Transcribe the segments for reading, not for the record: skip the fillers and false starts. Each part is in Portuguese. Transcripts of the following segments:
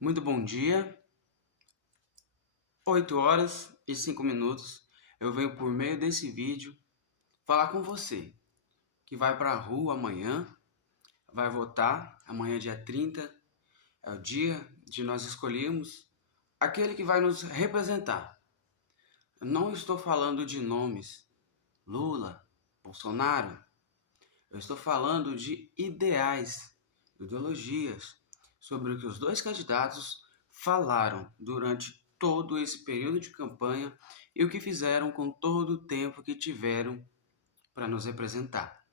Muito bom dia, 8h05. Eu venho por meio desse vídeo falar com você que vai para a rua amanhã, vai votar. Amanhã, dia 30, é o dia de nós escolhermos aquele que vai nos representar. Eu não estou falando de nomes, Lula, Bolsonaro. Eu estou falando de ideais, ideologias, sobre o que os dois candidatos falaram durante todo esse período de campanha e o que fizeram com todo o tempo que tiveram para nos representar.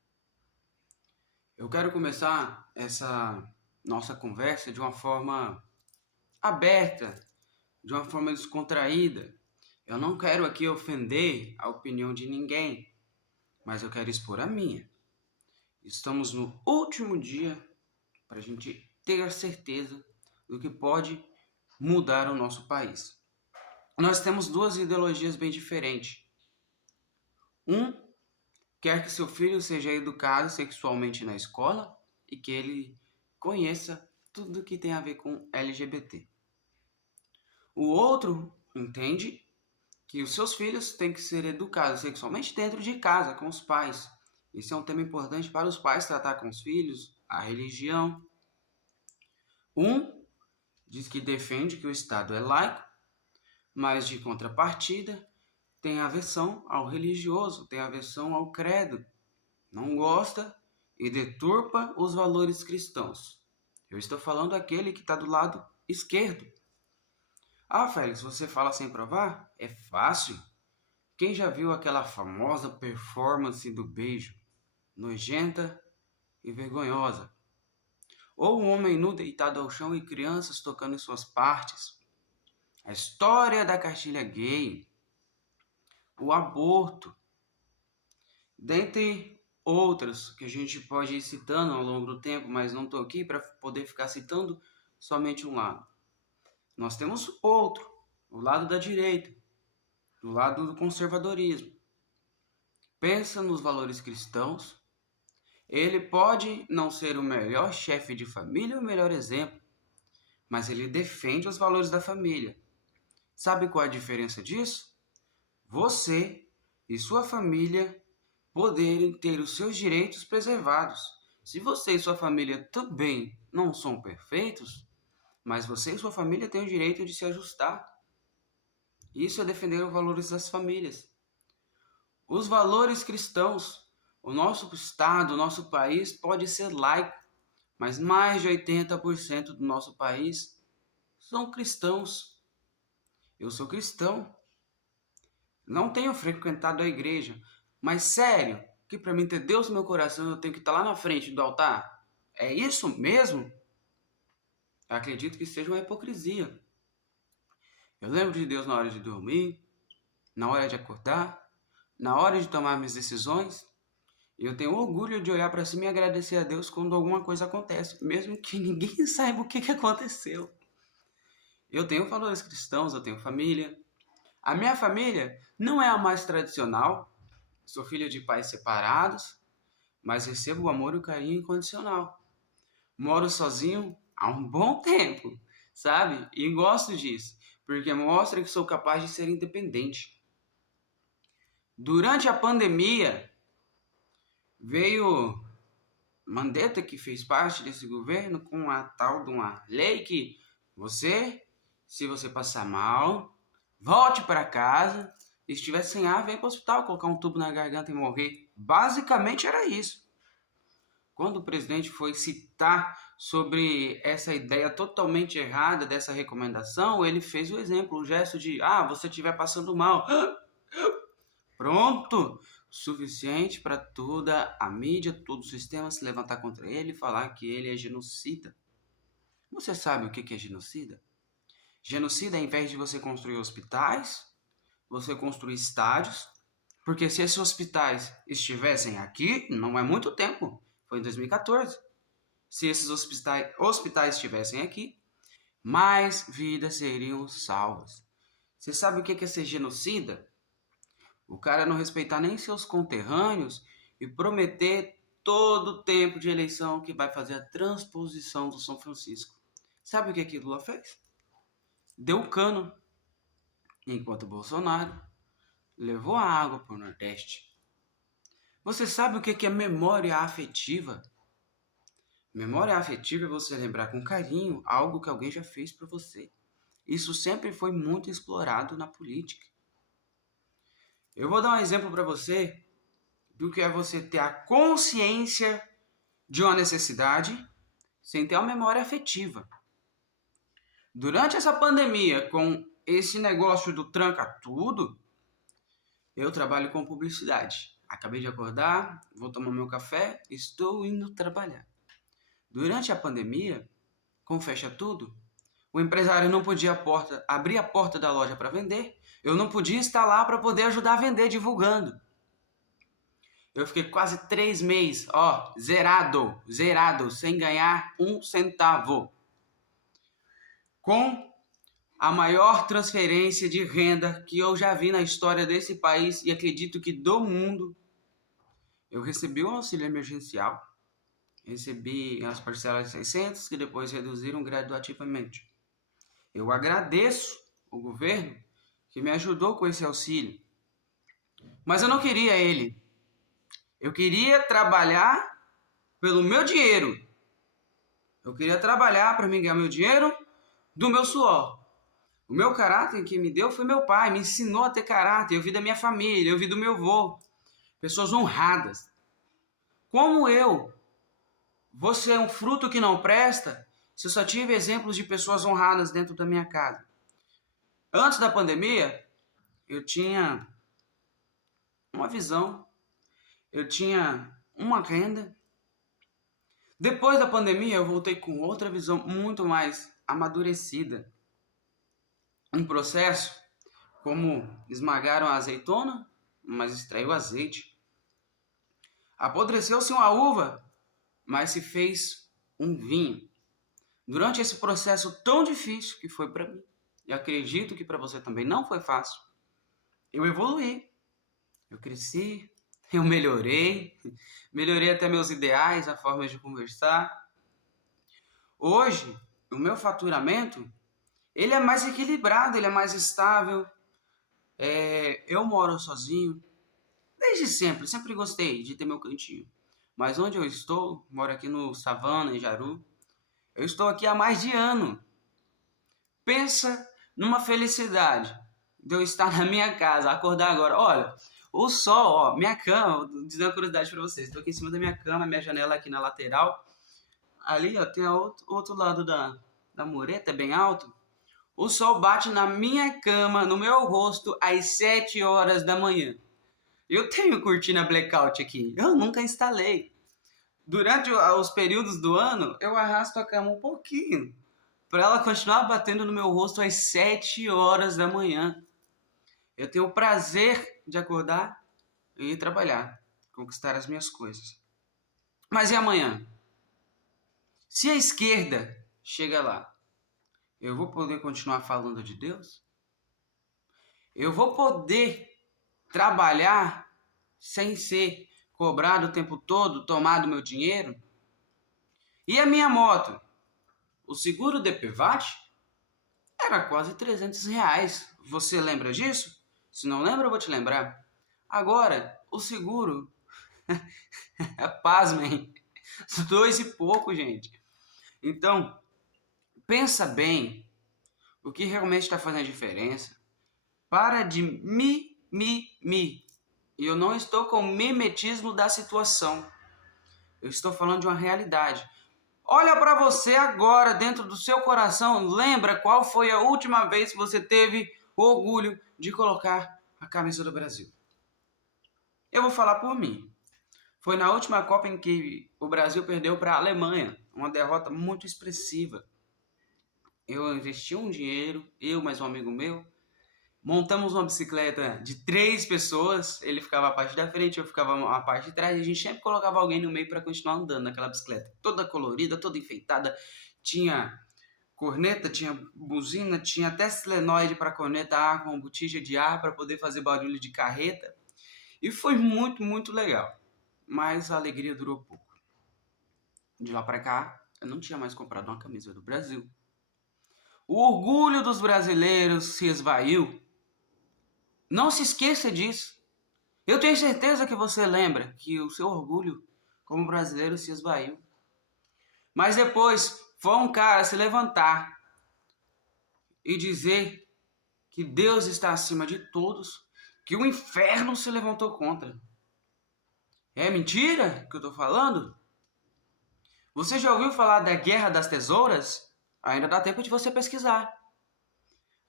Eu quero começar essa nossa conversa de uma forma aberta, de uma forma descontraída. Eu não quero aqui ofender a opinião de ninguém, mas eu quero expor a minha. Estamos no último dia para a gente ter a certeza do que pode mudar o nosso país. Nós temos duas ideologias bem diferentes. Um quer que seu filho seja educado sexualmente na escola e que ele conheça tudo que tem a ver com LGBT. O outro entende que os seus filhos têm que ser educados sexualmente dentro de casa, com os pais. Esse é um tema importante para os pais tratar com os filhos, a religião. Um diz que defende que o Estado é laico, mas de contrapartida tem aversão ao religioso, tem aversão ao credo, não gosta e deturpa os valores cristãos. Eu estou falando daquele que está do lado esquerdo. Ah, Félix, você fala sem provar? É fácil. Quem já viu aquela famosa performance do beijo, nojenta e vergonhosa? Ou um homem nu deitado ao chão e crianças tocando em suas partes? A história da cartilha gay, o aborto, dentre outras que a gente pode ir citando ao longo do tempo, mas não estou aqui para poder ficar citando somente um lado. Nós temos outro, o lado da direita, do lado do conservadorismo. Pensa nos valores cristãos. Ele pode não ser o melhor chefe de família, o melhor exemplo, mas ele defende os valores da família. Sabe qual é a diferença disso? Você e sua família poderem ter os seus direitos preservados. Se você e sua família também não são perfeitos, mas você e sua família têm o direito de se ajustar. Isso é defender os valores das famílias. Os valores cristãos. O nosso Estado, o nosso país pode ser laico, mas mais de 80% do nosso país são cristãos. Eu sou cristão. Não tenho frequentado a igreja, mas sério, que para mim ter Deus no meu coração eu tenho que estar lá na frente do altar? É isso mesmo? Eu acredito que seja uma hipocrisia. Eu lembro de Deus na hora de dormir, na hora de acordar, na hora de tomar minhas decisões. E eu tenho orgulho de olhar para cima e agradecer a Deus quando alguma coisa acontece, mesmo que ninguém saiba o que aconteceu. Eu tenho valores cristãos, eu tenho família. A minha família não é a mais tradicional. Sou filho de pais separados, mas recebo o amor e o carinho incondicional. Moro sozinho há um bom tempo, sabe? E gosto disso, porque mostra que sou capaz de ser independente. Durante a pandemia, veio Mandetta, que fez parte desse governo, com a tal de uma lei que se você passar mal, volte para casa. Se estiver sem ar, vem para o hospital, colocar um tubo na garganta e morrer. Basicamente era isso. Quando o presidente foi citar sobre essa ideia totalmente errada dessa recomendação, ele fez o exemplo, o gesto de, você estiver passando mal. Pronto! Suficiente para toda a mídia, todo o sistema se levantar contra ele e falar que ele é genocida. Você sabe o que é genocida? Genocida, ao invés de você construir hospitais, você construir estádios, porque se esses hospitais estivessem aqui, não é muito tempo, foi em 2014. Se esses hospitais estivessem aqui, mais vidas seriam salvas. Você sabe o que é ser genocida? O cara não respeitar nem seus conterrâneos e prometer todo o tempo de eleição que vai fazer a transposição do São Francisco. Sabe o que Lula fez? Deu cano, enquanto o Bolsonaro levou a água para o Nordeste. Você sabe o que é memória afetiva? Memória afetiva é você lembrar com carinho algo que alguém já fez para você. Isso sempre foi muito explorado na política. Eu vou dar um exemplo para você do que é você ter a consciência de uma necessidade sem ter uma memória afetiva. Durante essa pandemia, com esse negócio do tranca tudo, eu trabalho com publicidade. Acabei de acordar, vou tomar meu café, estou indo trabalhar. Durante a pandemia, com fecha tudo, o empresário não podia abrir a porta da loja para vender, eu não podia estar lá para poder ajudar a vender, divulgando. Eu fiquei quase 3 meses, zerado, sem ganhar 1 centavo. Com a maior transferência de renda que eu já vi na história desse país e acredito que do mundo. Eu recebi um auxílio emergencial, recebi as parcelas de 600 que depois reduziram graduativamente. Eu agradeço o governo que me ajudou com esse auxílio, mas eu não queria ele. Eu queria trabalhar pelo meu dinheiro. Eu queria trabalhar para mim ganhar meu dinheiro do meu suor. O meu caráter que me deu foi meu pai, me ensinou a ter caráter. Eu vi da minha família, eu vi do meu avô. Pessoas honradas. Como eu vou ser um fruto que não presta se eu só tive exemplos de pessoas honradas dentro da minha casa? Antes da pandemia, eu tinha uma visão, eu tinha uma renda. Depois da pandemia, eu voltei com outra visão muito mais amadurecida. Um processo como esmagaram a azeitona, mas extraiu azeite. Apodreceu-se uma uva, mas se fez um vinho. Durante esse processo tão difícil que foi para mim, e acredito que para você também não foi fácil, eu evoluí, eu cresci, eu melhorei até meus ideais, a forma de conversar. Hoje, o meu faturamento, ele é mais equilibrado, ele é mais estável. Eu moro sozinho, desde sempre gostei de ter meu cantinho. Mas onde eu estou, moro aqui no Savana, em Jaru, eu estou aqui há mais de ano. Pensa numa felicidade de eu estar na minha casa, acordar agora. Olha, o sol, minha cama, vou dizer uma curiosidade para vocês. Estou aqui em cima da minha cama, minha janela aqui na lateral. Ali, tem outro lado da mureta, é bem alto. O sol bate na minha cama, no meu rosto, às 7 horas da manhã. Eu tenho cortina blackout aqui, eu nunca instalei. Durante os períodos do ano, eu arrasto a cama um pouquinho, para ela continuar batendo no meu rosto às 7 horas da manhã. Eu tenho o prazer de acordar e ir trabalhar, conquistar as minhas coisas. Mas e amanhã? Se a esquerda chega lá, eu vou poder continuar falando de Deus? Eu vou poder trabalhar sem ser cobrado o tempo todo, tomado meu dinheiro? E a minha moto? O seguro DPVAT era quase R$ 300. Você lembra disso? Se não lembra, eu vou te lembrar. Agora, o seguro, pasmem, 2 e pouco, gente. Então, pensa bem o que realmente está fazendo a diferença. Para de mi. E eu não estou com mimetismo da situação. Eu estou falando de uma realidade. Olha para você agora, dentro do seu coração. Lembra qual foi a última vez que você teve o orgulho de colocar a camisa do Brasil? Eu vou falar por mim. Foi na última Copa em que o Brasil perdeu para a Alemanha. Uma derrota muito expressiva. Eu investi um dinheiro, eu mais um amigo meu. Montamos uma bicicleta de 3 pessoas. Ele ficava a parte da frente, eu ficava a parte de trás. E a gente sempre colocava alguém no meio para continuar andando naquela bicicleta. Toda colorida, toda enfeitada. Tinha corneta, tinha buzina, tinha até solenoide para corneta ar com botija de ar para poder fazer barulho de carreta. E foi muito, muito legal. Mas a alegria durou pouco. De lá para cá, eu não tinha mais comprado uma camisa do Brasil. O orgulho dos brasileiros se esvaiu. Não se esqueça disso. Eu tenho certeza que você lembra que o seu orgulho como brasileiro se esvaiu. Mas depois foi um cara se levantar e dizer que Deus está acima de todos, que o inferno se levantou contra. É mentira que eu estou falando? Você já ouviu falar da Guerra das Tesouras? Ainda dá tempo de você pesquisar.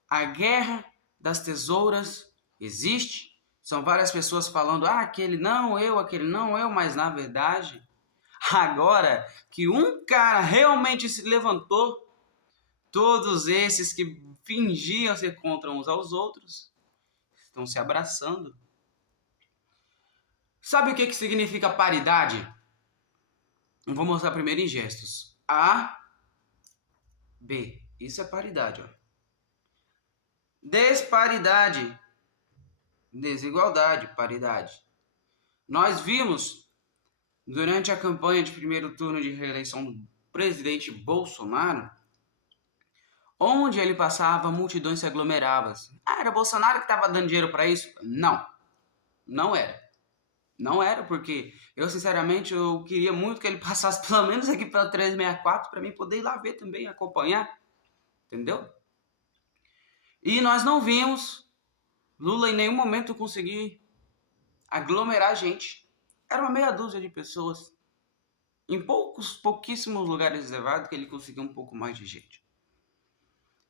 A Guerra das Tesouras existe. São várias pessoas falando, aquele não, eu, mas na verdade, agora que um cara realmente se levantou, todos esses que fingiam ser contra uns aos outros estão se abraçando. Sabe o que significa paridade? Eu vou mostrar primeiro em gestos. A, B. Isso é paridade, ó. Desparidade. Desigualdade, paridade. Nós vimos, durante a campanha de primeiro turno de reeleição do presidente Bolsonaro, onde ele passava, multidões se aglomeravam. Era Bolsonaro que estava dando dinheiro para isso? Não, não era. Não era, porque eu, sinceramente, eu queria muito que ele passasse pelo menos aqui para 364 para mim poder ir lá ver também, acompanhar. Entendeu? E nós não vimos Lula em nenhum momento conseguir aglomerar gente. Era uma meia dúzia de pessoas. Em pouquíssimos lugares reservados que ele conseguiu um pouco mais de gente.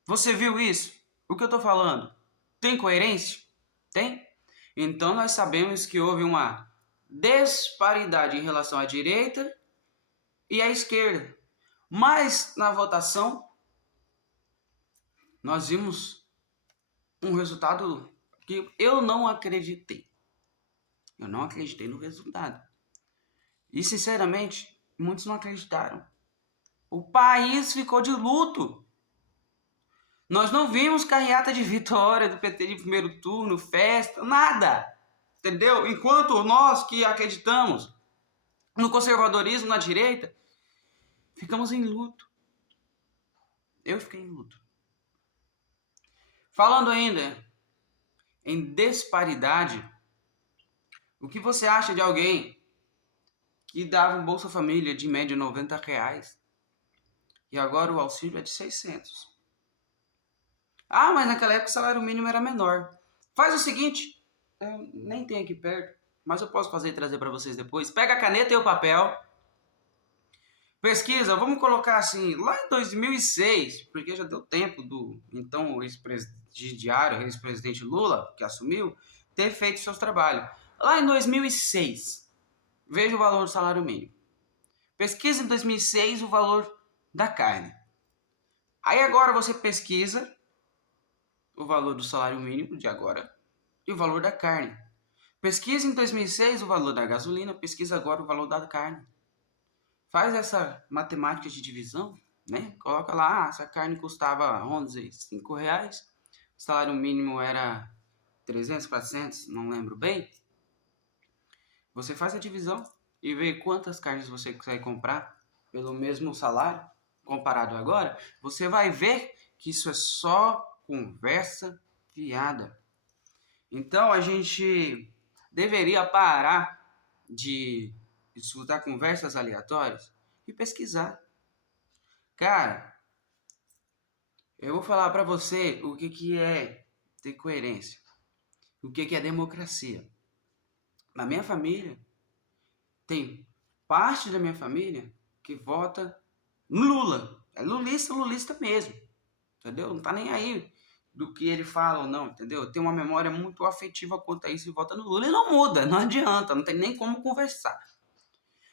Você viu isso? O que eu estou falando? Tem coerência? Tem? Então nós sabemos que houve uma disparidade em relação à direita e à esquerda. Mas na votação nós vimos um resultado que eu não acreditei. Eu não acreditei no resultado. E sinceramente, muitos não acreditaram. O país ficou de luto. Nós não vimos carreata de vitória do PT de primeiro turno, festa, nada. Entendeu? Enquanto nós que acreditamos no conservadorismo na direita, ficamos em luto. Eu fiquei em luto. Falando ainda em disparidade, o que você acha de alguém que dava um Bolsa Família de média R$90 e agora o auxílio é de 600? Mas naquela época o salário mínimo era menor. Faz o seguinte, eu nem tenho aqui perto, mas eu posso fazer e trazer para vocês depois. Pega a caneta e o papel. Pesquisa, vamos colocar assim, lá em 2006, porque já deu tempo do então ex-presidiário, ex-presidente Lula, que assumiu, ter feito seus trabalhos. Lá em 2006, veja o valor do salário mínimo. Pesquisa em 2006 o valor da carne. Aí agora você pesquisa o valor do salário mínimo de agora e o valor da carne. Pesquisa em 2006 o valor da gasolina, pesquisa agora o valor da carne. Faz essa matemática de divisão, né? Coloca lá, essa carne custava 11, R$5, o salário mínimo era 300, 400, não lembro bem. Você faz a divisão e vê quantas carnes você consegue comprar pelo mesmo salário, comparado agora, você vai ver que isso é só conversa fiada. Então a gente deveria parar de escutar conversas aleatórias e pesquisar. Cara, eu vou falar para você o que é ter coerência, o que é democracia. Na minha família, tem parte da minha família que vota no Lula. É lulista mesmo. Entendeu? Não tá nem aí do que ele fala ou não, entendeu? Tem uma memória muito afetiva quanto a isso e vota no Lula e não muda, não adianta, não tem nem como conversar.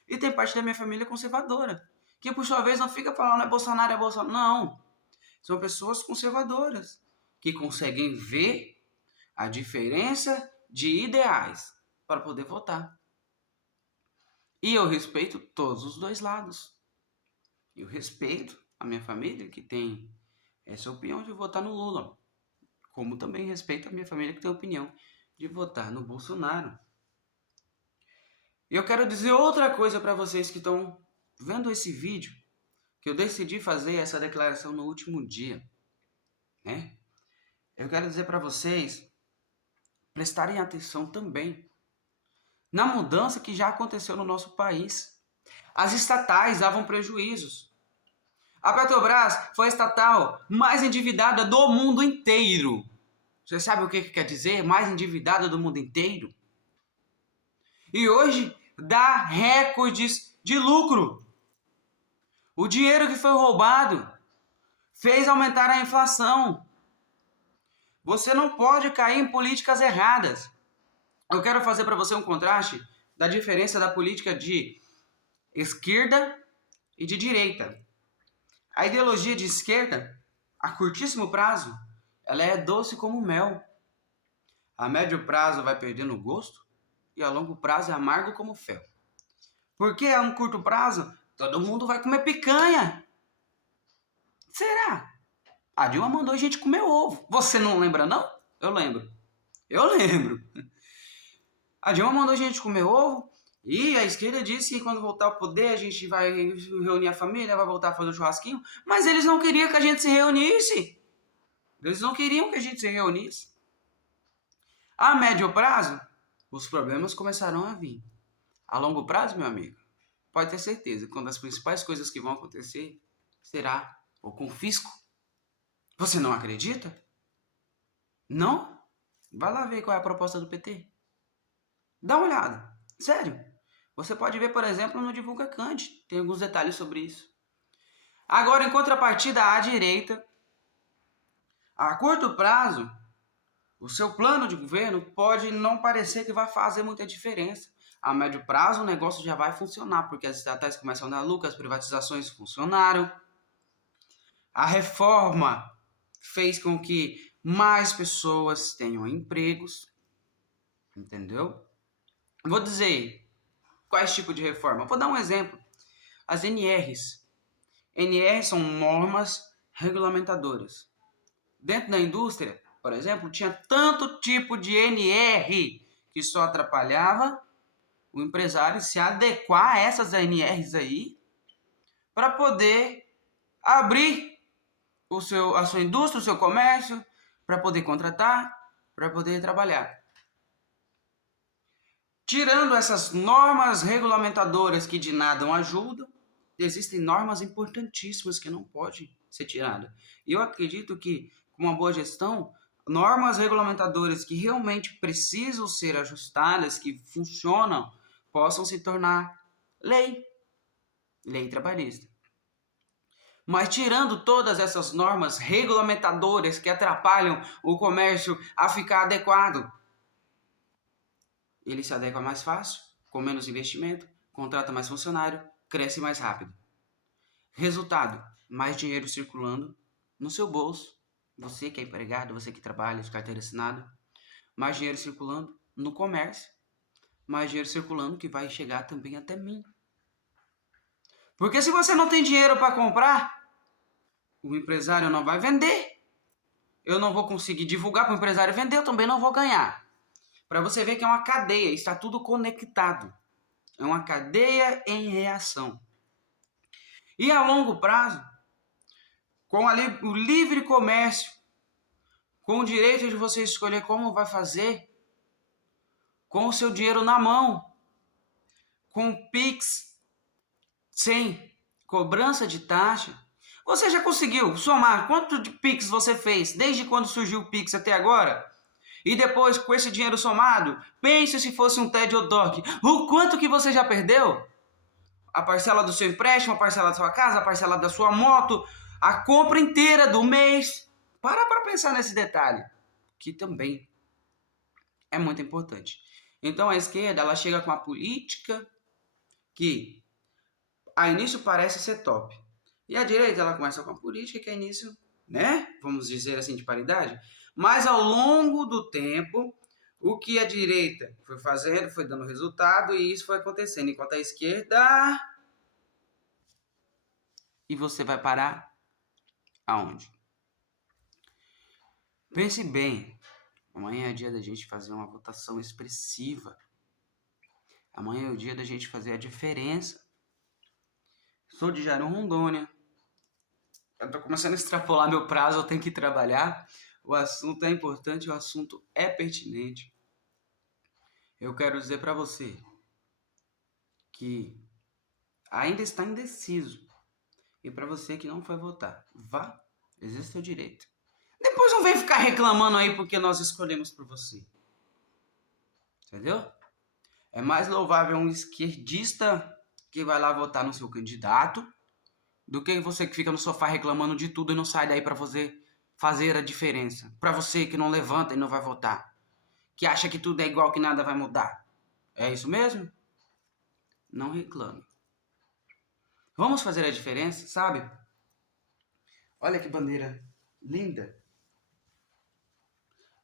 E tem parte da minha família conservadora, que por sua vez não fica falando é Bolsonaro, não. São pessoas conservadoras, que conseguem ver a diferença de ideais para poder votar. E eu respeito todos os dois lados. Eu respeito a minha família, que tem essa opinião de votar no Lula, como também respeito a minha família que tem a opinião de votar no Bolsonaro. E eu quero dizer outra coisa para vocês que estão vendo esse vídeo, que eu decidi fazer essa declaração no último dia. né? Eu quero dizer para vocês prestarem atenção também na mudança que já aconteceu no nosso país. As estatais davam prejuízos. A Petrobras foi a estatal mais endividada do mundo inteiro. Você sabe o que quer dizer? Mais endividada do mundo inteiro? E hoje dá recordes de lucro. O dinheiro que foi roubado fez aumentar a inflação. Você não pode cair em políticas erradas. Eu quero fazer para você um contraste da diferença da política de esquerda e de direita. A ideologia de esquerda, a curtíssimo prazo, ela é doce como mel. A médio prazo vai perdendo o gosto e a longo prazo é amargo como fel. Porque a um curto prazo, todo mundo vai comer picanha. Será? A Dilma mandou a gente comer ovo. Você não lembra, não? Eu lembro. Eu lembro. A Dilma mandou a gente comer ovo e a esquerda disse que quando voltar ao poder a gente vai reunir a família, vai voltar a fazer um churrasquinho. Mas eles não queriam que a gente se reunisse. Eles não queriam que a gente se reunisse. A médio prazo, os problemas começarão a vir. A longo prazo, meu amigo, pode ter certeza que uma das principais coisas que vão acontecer será o confisco. Você não acredita? Não? Vai lá ver qual é a proposta do PT. Dá uma olhada. Sério. Você pode ver, por exemplo, no Divulga Cante. Tem alguns detalhes sobre isso. Agora, em contrapartida, à direita, a curto prazo, o seu plano de governo pode não parecer que vai fazer muita diferença. A médio prazo, o negócio já vai funcionar, porque as estatais começam a dar lucro, as privatizações funcionaram. A reforma fez com que mais pessoas tenham empregos. Entendeu? Vou dizer quais tipos de reforma. Vou dar um exemplo. As NRs. NRs são normas regulamentadoras. Dentro da indústria, por exemplo, tinha tanto tipo de NR que só atrapalhava o empresário se adequar a essas NRs aí para poder abrir a sua indústria, o seu comércio, para poder contratar, para poder trabalhar. Tirando essas normas regulamentadoras que de nada ajudam, existem normas importantíssimas que não podem ser tiradas. E eu acredito que, com uma boa gestão, normas regulamentadoras que realmente precisam ser ajustadas, que funcionam, possam se tornar lei trabalhista. Mas tirando todas essas normas regulamentadoras que atrapalham o comércio a ficar adequado, ele se adequa mais fácil, com menos investimento, contrata mais funcionário, cresce mais rápido. Resultado, mais dinheiro circulando no seu bolso. Você que é empregado, você que trabalha de carteira assinada, mais dinheiro circulando no comércio, mais dinheiro circulando que vai chegar também até mim. Porque se você não tem dinheiro para comprar, o empresário não vai vender. Eu não vou conseguir divulgar para o empresário vender, eu também não vou ganhar. Para você ver que é uma cadeia, está tudo conectado. É uma cadeia em reação. E a longo prazo, com o livre comércio, com o direito de você escolher como vai fazer, com o seu dinheiro na mão, com o Pix, sem cobrança de taxa, você já conseguiu somar quanto de Pix você fez desde quando surgiu o Pix até agora? E depois, com esse dinheiro somado, pense se fosse um TED ou DOC, o quanto que você já perdeu? A parcela do seu empréstimo, a parcela da sua casa, a parcela da sua moto, a compra inteira do mês. Para pensar nesse detalhe, que também é muito importante. Então a esquerda, ela chega com a política que a início parece ser top. E a direita, ela começa com a política que a início, né, vamos dizer assim, de paridade. Mas ao longo do tempo, o que a direita foi fazendo, foi dando resultado e isso foi acontecendo. Enquanto a esquerda... E você vai parar aonde? Pense bem. Amanhã é dia da gente fazer uma votação expressiva. Amanhã é o dia da gente fazer a diferença. Sou de Jaru, Rondônia. Eu tô começando a extrapolar meu prazo, eu tenho que trabalhar. O assunto é importante, o assunto é pertinente. Eu quero dizer para você que ainda está indeciso. E para você que não foi votar, vá, existe seu direito. Depois não vem ficar reclamando aí porque nós escolhemos por você. Entendeu? É mais louvável um esquerdista que vai lá votar no seu candidato do que você que fica no sofá reclamando de tudo e não sai daí para você fazer a diferença. Para você que não levanta e não vai votar, que acha que tudo é igual, que nada vai mudar. É isso mesmo? Não reclame. Vamos fazer a diferença, sabe? Olha que bandeira linda.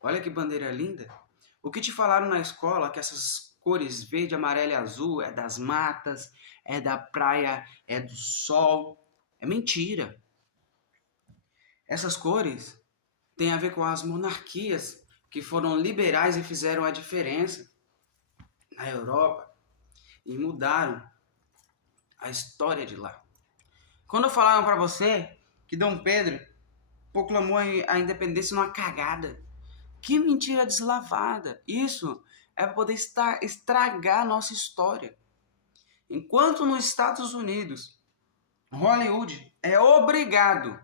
Olha que bandeira linda. O que te falaram na escola que essas cores verde, amarelo e azul é das matas, é da praia, é do sol. É mentira. Essas cores têm a ver com as monarquias que foram liberais e fizeram a diferença na Europa e mudaram a história de lá. Quando falaram para você que Dom Pedro proclamou a independência numa cagada, que mentira deslavada! Isso é para poder estragar a nossa história. Enquanto nos Estados Unidos, Hollywood é obrigado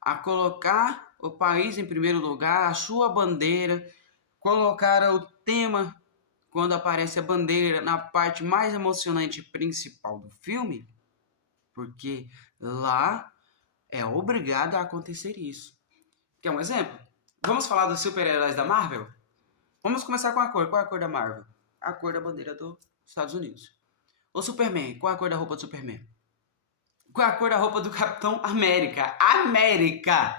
a colocar o país em primeiro lugar, a sua bandeira, colocar o tema quando aparece a bandeira na parte mais emocionante principal do filme, porque lá é obrigado a acontecer isso. Quer um exemplo? Vamos falar dos super-heróis da Marvel? Vamos começar com a cor. Qual é a cor da Marvel? A cor da bandeira dos Estados Unidos. O Superman. Qual é a cor da roupa do Superman? Qual é a cor da roupa do Capitão América? América!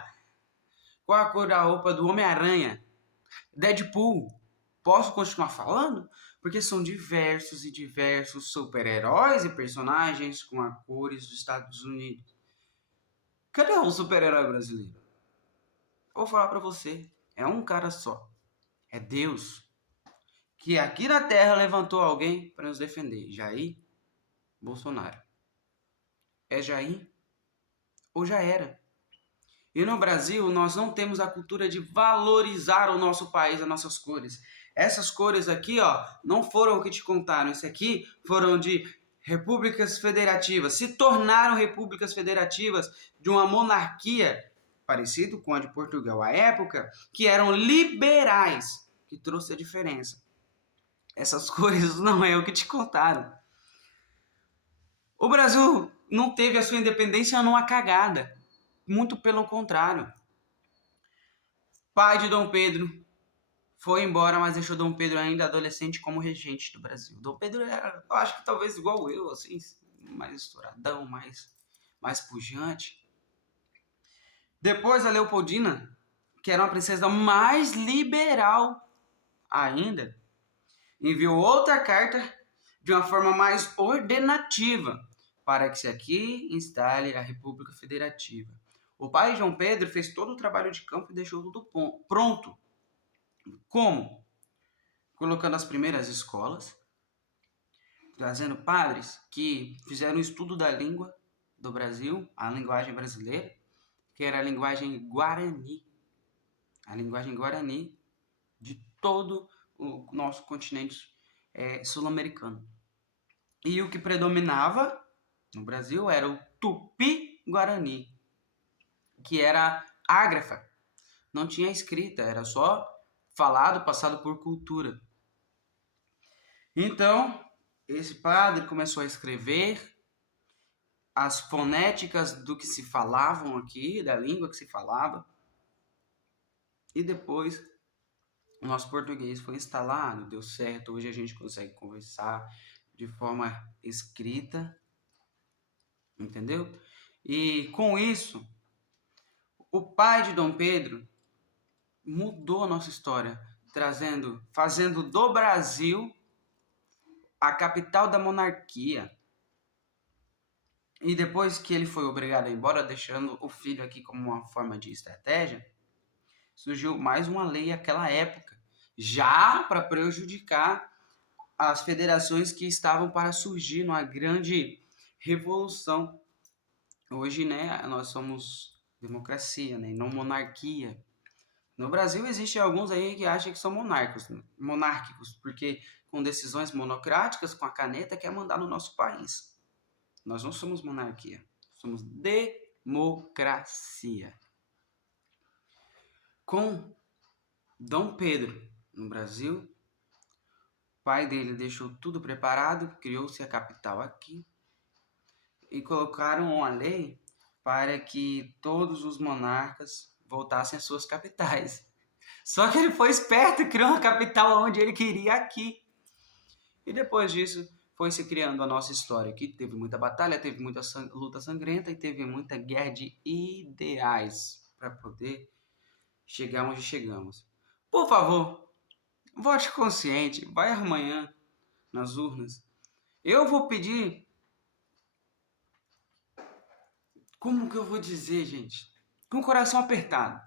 Qual é a cor da roupa do Homem-Aranha? Deadpool. Posso continuar falando? Porque são diversos e diversos super-heróis e personagens com as cores dos Estados Unidos. Cadê o super-herói brasileiro? Vou falar pra você. É um cara só. É Deus. Que aqui na Terra levantou alguém para nos defender. Jair Bolsonaro. É Jair ou já era? E no Brasil, nós não temos a cultura de valorizar o nosso país, as nossas cores. Essas cores aqui, ó, não foram o que te contaram. Isso aqui foram de repúblicas federativas. Se tornaram repúblicas federativas de uma monarquia parecido com a de Portugal à época, que eram liberais, que trouxe a diferença. Essas cores não é o que te contaram. O Brasil não teve a sua independência numa cagada. Muito pelo contrário. Pai de Dom Pedro foi embora, mas deixou Dom Pedro ainda adolescente como regente do Brasil. Dom Pedro era, eu acho que talvez igual eu, assim, mais estouradão, mais pujante. Depois a Leopoldina, que era uma princesa mais liberal ainda, enviou outra carta de uma forma mais ordenativa para que se aqui instale a República Federativa. O pai de João Pedro fez todo o trabalho de campo e deixou tudo pronto. Como? Colocando as primeiras escolas, trazendo padres que fizeram um estudo da língua do Brasil, a linguagem brasileira, que era a linguagem guarani. A linguagem guarani de todo o nosso continente sul-americano. E o que predominava no Brasil era o tupi-guarani, que era ágrafa. Não tinha escrita, era só falado, passado por cultura. Então, esse padre começou a escrever as fonéticas do que se falavam aqui, da língua que se falava. E depois, o nosso português foi instalado, deu certo. Hoje a gente consegue conversar de forma escrita, entendeu? E com isso, o pai de Dom Pedro mudou a nossa história, fazendo do Brasil a capital da monarquia. E depois que ele foi obrigado a ir embora, deixando o filho aqui como uma forma de estratégia, surgiu mais uma lei naquela época, já para prejudicar as federações que estavam para surgir numa grande revolução Hoje, né, nós somos democracia, né, e não monarquia. No Brasil existem alguns aí que acham que são monárquicos, porque com decisões monocráticas, com a caneta, quer mandar no nosso país. Nós não somos monarquia, somos democracia. Com Dom Pedro no Brasil, o pai dele deixou tudo preparado, criou-se a capital aqui e colocaram uma lei para que todos os monarcas voltassem às suas capitais. Só que ele foi esperto e criou uma capital onde ele queria aqui. E depois disso foi se criando a nossa história aqui. Teve muita batalha, teve muita luta sangrenta e teve muita guerra de ideais para poder chegar onde chegamos. Por favor, vote consciente, vai amanhã nas urnas. Eu vou pedir. Como que eu vou dizer, gente? Com o coração apertado.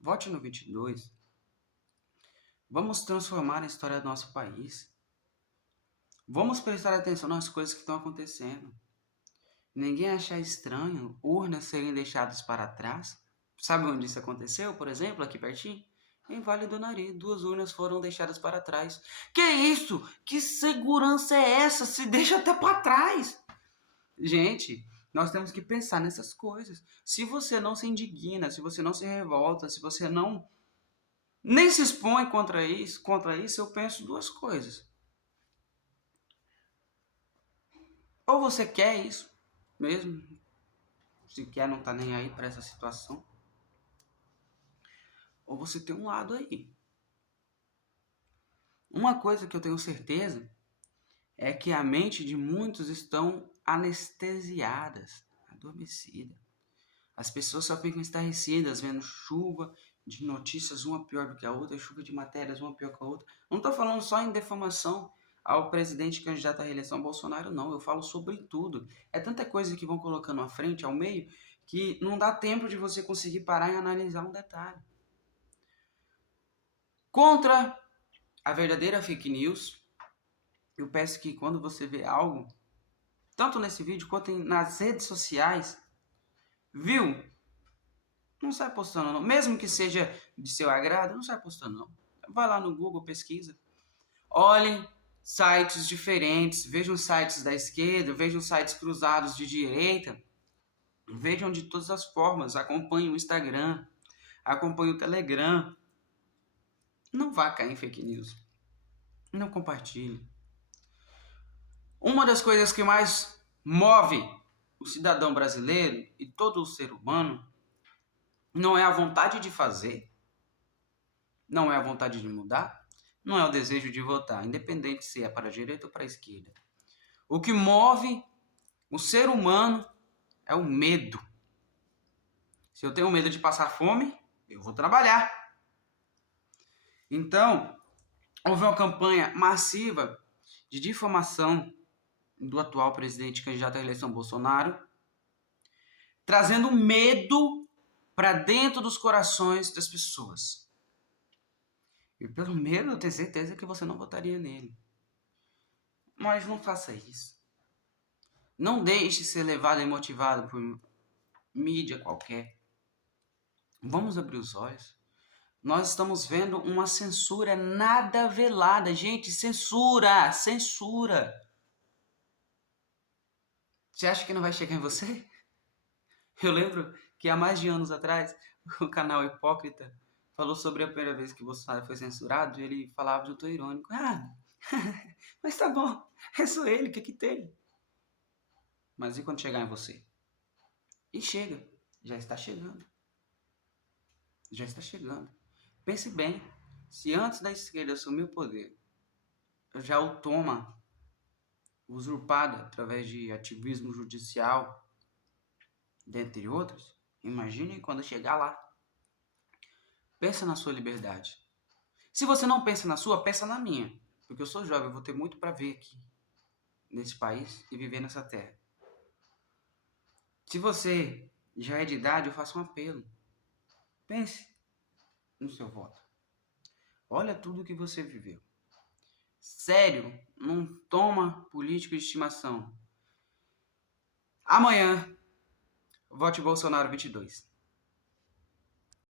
Vote no 22. Vamos transformar a história do nosso país. Vamos prestar atenção nas coisas que estão acontecendo. Ninguém achar estranho urnas serem deixadas para trás. Sabe onde isso aconteceu, por exemplo, aqui pertinho? Em Vale do Nari, 2 urnas foram deixadas para trás. Que isso? Que segurança é essa? Se deixa até para trás. Gente, nós temos que pensar nessas coisas. Se você não se indigna, se você não se revolta, se você não nem se expõe contra isso, eu penso 2 coisas. Ou você quer isso mesmo, se quer não tá nem aí para essa situação, ou você tem um lado aí. Uma coisa que eu tenho certeza é que a mente de muitos estão anestesiadas, adormecidas. As pessoas só ficam estarrecidas vendo chuva de notícias, uma pior do que a outra, chuva de matérias, uma pior que a outra. Não estou falando só em defamação ao presidente candidato à reeleição Bolsonaro, não. Eu falo sobre tudo. É tanta coisa que vão colocando à frente, ao meio, que não dá tempo de você conseguir parar e analisar um detalhe. Contra a verdadeira fake news, eu peço que quando você vê algo, tanto nesse vídeo quanto nas redes sociais, viu? Não sai postando não. Mesmo que seja de seu agrado, não sai postando não. Vai lá no Google, pesquisa. Olhem sites diferentes, vejam sites da esquerda, vejam sites cruzados de direita. Vejam de todas as formas, acompanhe o Instagram, acompanhe o Telegram. Não vá cair em fake news. Não compartilhe. Uma das coisas que mais move o cidadão brasileiro e todo o ser humano não é a vontade de fazer, não é a vontade de mudar, não é o desejo de votar, independente se é para a direita ou para a esquerda. O que move o ser humano é o medo. Se eu tenho medo de passar fome, eu vou trabalhar. Então, houve uma campanha massiva de difamação do atual presidente candidato à eleição Bolsonaro, trazendo medo para dentro dos corações das pessoas. E pelo medo eu tenho certeza que você não votaria nele. Mas não faça isso. Não deixe ser levado e motivado por mídia qualquer. Vamos abrir os olhos. Nós estamos vendo uma censura nada velada. Gente, censura! Censura! Você acha que não vai chegar em você? Eu lembro que há mais de anos atrás, o canal Hipócrita falou sobre a primeira vez que Bolsonaro foi censurado e ele falava de um tom irônico. Ah, mas tá bom, é só ele, o que tem? Mas e quando chegar em você? E chega, já está chegando. Já está chegando. Pense bem, se antes da esquerda assumir o poder, já o toma usurpado através de ativismo judicial, dentre outros, imagine quando chegar lá. Pensa na sua liberdade. Se você não pensa na sua, pensa na minha. Porque eu sou jovem, eu vou ter muito para ver aqui, nesse país e viver nessa terra. Se você já é de idade, eu faço um apelo. Pense no seu voto. Olha tudo que você viveu. Sério, não toma político de estimação. Amanhã, Vote Bolsonaro 22.